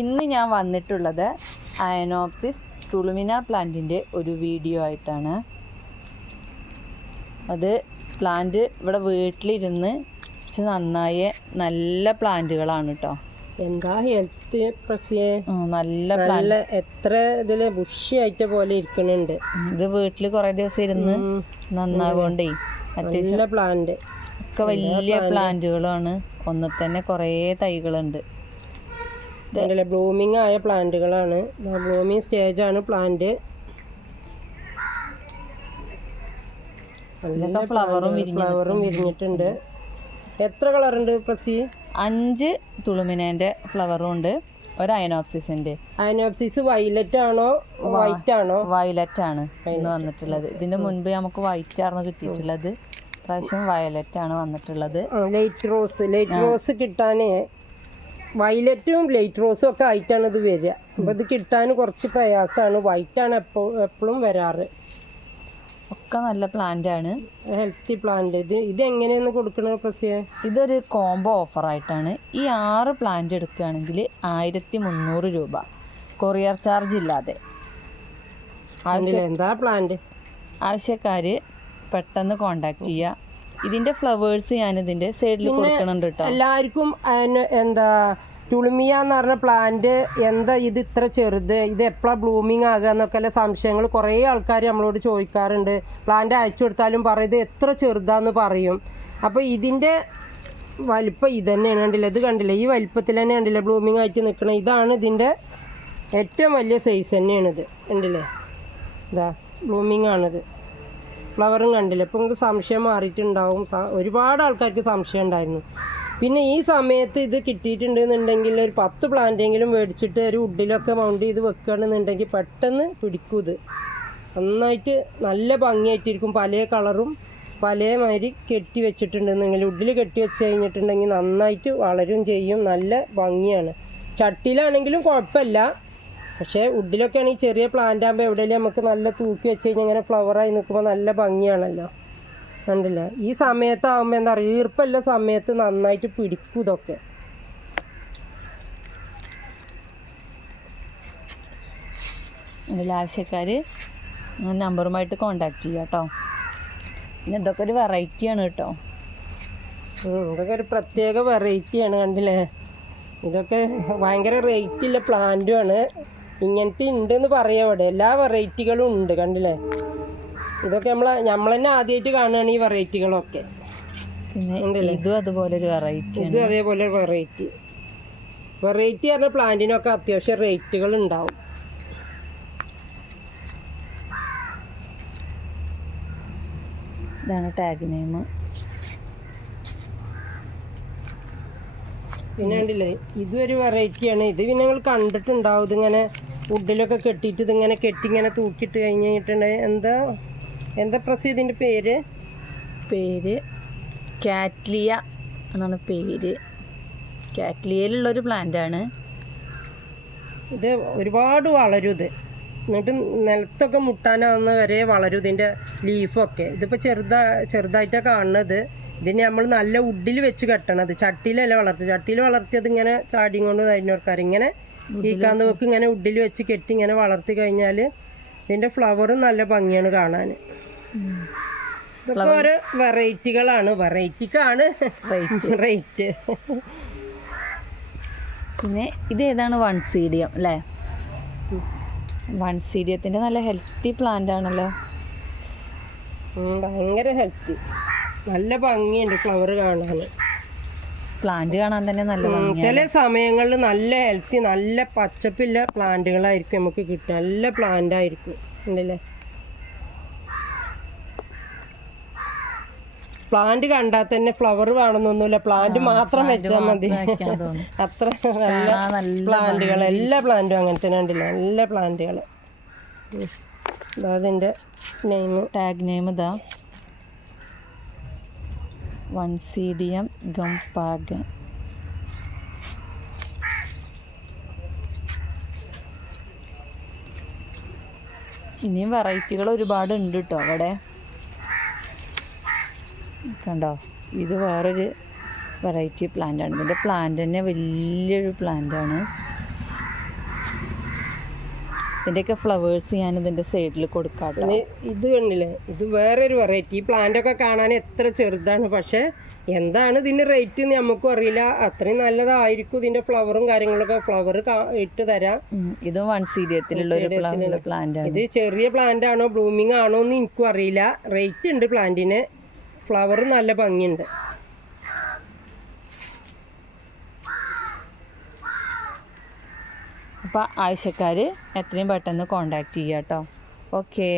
ഇന്ന് ഞാൻ വന്നിട്ടുള്ളത് അയനോപ്സിസ് തുളുമിന പ്ലാന്റിന്റെ ഒരു വീഡിയോ ആയിട്ടാണ്. അത് പ്ലാന്റ് ഇവിടെ വീട്ടിലിരുന്ന് കുറച്ച് നന്നായ നല്ല പ്ലാന്റുകളാണ് കേട്ടോ എന്താ ഹെൽത്ത് നല്ല പ്ലാന്റ്. നല്ല എത്ര ഇതിൽ ബുഷി ആയിട്ട പോലെ ഇരിക്കുന്നുണ്ട്. ഇത് വീട്ടിൽ കുറെ ദിവസം ഇരുന്ന് നന്നാവോണ്ടേ അത്യാവശ്യം പ്ലാന്റ്. ഒക്കെ വലിയ പ്ലാന്റുകളാണ്. ഒന്നിൽ തന്നെ കുറേ തൈകളുണ്ട്. അതല്ലേ ബ്ലൂമിങ് ആയ പ്ലാന്റുകളാണ്. ബ്ലൂമിങ് സ്റ്റേജ് ആണ് പ്ലാന്റ് ഫ്ലവറും ഫ്ലവറും വിരിഞ്ഞിട്ടുണ്ട്. എത്ര കളറുണ്ട് പ്രസി? അഞ്ച് തുളുമിനേന്റെ ഫ്ലവറും ഉണ്ട്. ഒരു അയനോപ്സിസിന്റെ. അയനോപ്സിസ് വൈലറ്റ് ആണോ വൈറ്റ് ആണോ? വയലറ്റ് ആണ് ഇന്ന് വന്നിട്ടുള്ളത്. ഇതിന്റെ മുൻപ് നമുക്ക് വൈറ്റ് ആയിരുന്നു കിട്ടിയിട്ടുള്ളത്. പ്രാവശ്യം വയലറ്റ് ആണ് വന്നിട്ടുള്ളത്. ലൈറ്റ് റോസ് ലൈറ്റ് റോസ് കിട്ടാന് വൈലറ്റും ലൈറ്റ് റോസും ഒക്കെ ആയിട്ടാണ് ഇത് വരിക. അപ്പൊ ഇത് കിട്ടാൻ കുറച്ച് പ്രയാസമാണ്. വൈറ്റ് ആണ് എപ്പോ എപ്പോഴും വരാറ്. ഒക്കെ നല്ല പ്ലാന്റ് ആണ്. ഹെൽത്തി പ്ലാന്റ് ഇത് ഇത് എങ്ങനെയാണ് കൊടുക്കണത് പ്രസിയെ? ഇതൊരു കോംബോ ഓഫർ ആയിട്ടാണ്. ഈ ആറ് പ്ലാന്റ് എടുക്കുകയാണെങ്കിൽ ആയിരത്തി മുന്നൂറ് രൂപ. കൊറിയർ ചാർജ് ഇല്ലാതെ? എന്താ പ്ലാന്റ് ആവശ്യക്കാർ പെട്ടെന്ന് കോണ്ടാക്ട് ചെയ്യുക. ഇതിന്റെ ഫ്ലവേഴ്സ് ഞാൻ ഇതിന്റെ സൈഡിൽ കൊടുക്കണുണ്ട് കേട്ടോ എല്ലാവർക്കും എന്താ ടുളിമിയ എന്ന് പറഞ്ഞ പ്ലാന്റ് എന്താ ഇത് ഇത്ര ചെറുത്? ഇത് എപ്പോഴാണ് ബ്ലൂമിങ് ആകുക എന്നൊക്കെ സംശയങ്ങൾ കുറേ ആൾക്കാർ നമ്മളോട് ചോദിക്കാറുണ്ട്. പ്ലാന്റ് അയച്ചു കൊടുത്താലും പറയും ഇത് എത്ര ചെറുതാന്ന് പറയും. അപ്പോൾ ഇതിന്റെ വലിപ്പം ഇത് തന്നെയാണ് കണ്ടില്ല? ഇത് കണ്ടില്ല? ഈ വലിപ്പത്തിൽ തന്നെ കണ്ടില്ല ബ്ലൂമിങ് ആയിട്ട് നിൽക്കണം ഇതാണ് ഇതിന്റെ ഏറ്റവും വലിയ സൈസ് തന്നെയാണിത്. കണ്ടില്ലേ? ഇതാ ബ്ലൂമിങ് ആണിത്. ഫ്ലവറും കണ്ടില്ല. അപ്പോൾ നിങ്ങൾക്ക് സംശയം മാറിയിട്ടുണ്ടാവും. ഒരുപാട് ആൾക്കാർക്ക് സംശയം ഉണ്ടായിരുന്നു. പിന്നെ ഈ സമയത്ത് ഇത് കിട്ടിയിട്ടുണ്ടെന്നുണ്ടെങ്കിൽ ഒരു പത്ത് പ്ലാന്റെങ്കിലും മേടിച്ചിട്ട് ഒരു വുഡിലൊക്കെ മൗണ്ട് ചെയ്ത് വെക്കുകയാണെന്നുണ്ടെങ്കിൽ പെട്ടെന്ന് പിടിക്കും ഇത്. നന്നായിട്ട് നല്ല ഭംഗിയായിട്ടിരിക്കും. പല കളറും പല മാതിരി കെട്ടി വെച്ചിട്ടുണ്ടെന്നെങ്കിൽ വുഡിൽ കെട്ടി വെച്ച് കഴിഞ്ഞിട്ടുണ്ടെങ്കിൽ നന്നായിട്ട് വളരും ചെയ്യും. നല്ല ഭംഗിയാണ്. ചട്ടിയിലാണെങ്കിലും കുഴപ്പമില്ല. പക്ഷേ വുഡിലൊക്കെ ഈ ചെറിയ പ്ലാന്റ് ആകുമ്പോൾ എവിടെയെങ്കിലും നമുക്ക് നല്ല തൂക്കി വെച്ച് കഴിഞ്ഞാൽ ഇങ്ങനെ ഫ്ലവറായി നിൽക്കുമ്പോൾ നല്ല ഭംഗിയാണല്ലോ. കണ്ടില്ലേ? ഈ സമയത്താകുമ്പോൾ എന്താ പറയുക ഈർപ്പല്ല സമയത്ത് നന്നായിട്ട് പിടിക്കും ഇതൊക്കെ. ആവശ്യക്കാർ നമ്പറുമായിട്ട് കോണ്ടാക്ട് ചെയ്യുക കേട്ടോ പിന്നെ ഇതൊക്കെ ഒരു വെറൈറ്റി ആണ് കേട്ടോ ഇതൊക്കെ ഒരു പ്രത്യേക വെറൈറ്റിയാണ് കണ്ടില്ലേ? ഇതൊക്കെ ഭയങ്കര റേറ്റുള്ള പ്ലാന്റും ആണ്. ഇങ്ങനത്തെ ഉണ്ടെന്ന് പറയാം ഇവിടെ. എല്ലാ വെറൈറ്റികളും ഉണ്ട് കണ്ടില്ലേ? ഇതൊക്കെ നമ്മൾ നമ്മൾ തന്നെ ആദ്യമായിട്ട് കാണുകയാണ് ഈ വെറൈറ്റികളൊക്കെ. ഇതും അതുപോലെ ഒരു വെറൈറ്റി ഇതും അതേപോലെ ഒരു വെറൈറ്റി. വെറൈറ്റി പറഞ്ഞ പ്ലാന്റിനൊക്കെ അത്യാവശ്യം റേറ്റുകൾ ഉണ്ടാവും. ഇതാണ് ടാഗ് നെയിം. പിന്നെ കണ്ടില്ലേ? ഇതൊരു വെറൈറ്റിയാണ്. ഇത് പിന്നെ നിങ്ങൾ കണ്ടിട്ടുണ്ടാവും. ഇതിങ്ങനെ വുഡിലൊക്കെ കെട്ടിയിട്ട് ഇതിങ്ങനെ കെട്ടി ഇങ്ങനെ തൂക്കിയിട്ട് കഴിഞ്ഞ് കഴിഞ്ഞിട്ടുണ്ടെങ്കിൽ എന്താ എന്താ പ്രസ് ഇതിന്റെ പേര്? പേര് കാറ്റ്ലിയ എന്നാണ് പേര്. കാറ്റ്ലിയയിലുള്ളൊരു പ്ലാന്റ് ആണ്. ഇത് ഒരുപാട് വളരും ഇത്. എന്നിട്ട് നിലത്തൊക്കെ മുട്ടാനാവുന്ന വരെ വളരും ഇതിന്റെ ലീഫൊക്കെ ഇതിപ്പോൾ ചെറുതാ ചെറുതായിട്ടാണ് കാണുന്നത്. ഇതിനെ നമ്മൾ നല്ല ഉഡിൽ വെച്ച് കെട്ടണത് ചട്ടിയിലല്ല വളർത്തി ചട്ടിയിൽ വളർത്തിയത് ഇങ്ങനെ ചാടിയും കൊണ്ട് കഴിഞ്ഞവർക്കാർ ഇങ്ങനെ ഈ കാന്ത് ഇങ്ങനെ ഉഡിൽ വെച്ച് കെട്ടി ഇങ്ങനെ വളർത്തി കഴിഞ്ഞാൽ ഇതിന്റെ ഫ്ലവറും നല്ല ഭംഗിയാണ് കാണാൻ. ഇതൊക്കെ ഓരോ വെറൈറ്റികളാണ് വെറൈറ്റിക്കാണ് റേറ്റ് പിന്നെ ഇത് ഏതാണ്? വൺ സീഡിയം അല്ലേ? വൺ സീഡിയത്തിന്റെ നല്ല ഹെൽത്തി പ്ലാന്റ് ആണല്ലോ. ഭയങ്കര ഹെൽത്തി നല്ല ഭംഗിയുണ്ട് ഫ്ലവർ കാണാൻ. പ്ലാന്റ് കാണാൻ തന്നെ നല്ല ചില സമയങ്ങളിൽ നല്ല ഹെൽത്തി നല്ല പച്ചപ്പില്ല പ്ലാന്റുകളായിരിക്കും നമുക്ക് കിട്ടുക. നല്ല പ്ലാന്റ് ആയിരിക്കും. ഉണ്ടല്ലേ? പ്ലാന്റ് കണ്ടാൽ തന്നെ ഫ്ലവർ വേണമെന്നൊന്നുമില്ല. പ്ലാന്റ് മാത്രം വെച്ചാൽ മതി. അത്ര നല്ല പ്ലാന്റുകൾ എല്ലാ പ്ലാന്റും അങ്ങനെ തന്നെ ഉണ്ടല്ലോ. എല്ലാ പ്ലാന്റുകൾ അതിന്റെ നെയിം ടാഗ് നെയിം ഇതാ. വൺ ഗം പാഗ്. ഇനിയും വെറൈറ്റികൾ ഒരുപാട് ഉണ്ട് കേട്ടോ അവിടെ. കണ്ടോ? ഇത് വേറൊരു വെറൈറ്റി പ്ലാന്റ് ആണ്. ഇതിന്റെ പ്ലാന്റ് തന്നെ വലിയൊരു പ്ലാന്റ് ആണ്. ഇതിന്റെയൊക്കെ ഫ്ലവേഴ്സ് ഞാൻ ഇതിന്റെ സൈഡിൽ കൊടുക്കാം ഇത് കണ്ടില്ലേ? ഇത് വേറൊരു വെറൈറ്റി ഈ പ്ലാന്റ് ഒക്കെ കാണാൻ എത്ര ചെറുതാണ്. പക്ഷെ എന്താണ് ഇതിന്റെ റേറ്റ് എന്ന് നമുക്കും അറിയില്ല. അത്രയും നല്ലതായിരിക്കും ഇതിന്റെ ഫ്ലവറും കാര്യങ്ങളൊക്കെ. ഫ്ലവർ ഇട്ട് തരാം. ഇത് വൺ സീരിയത്തിലുള്ള ഒരു പ്ലാന്റ് ഇത് ചെറിയ പ്ലാന്റ് ആണോ ബ്ലൂമിങ് ആണോ എന്ന് എനിക്കും അറിയില്ല. റേറ്റ് ഉണ്ട് പ്ലാന്റിന് ഫ്ലവർ നല്ല ഭംഗിയുണ്ട്. അപ്പോൾ ആവശ്യക്കാർ എത്രയും പെട്ടെന്ന് കോണ്ടാക്ട് ചെയ്യാം കേട്ടോ ഓക്കേ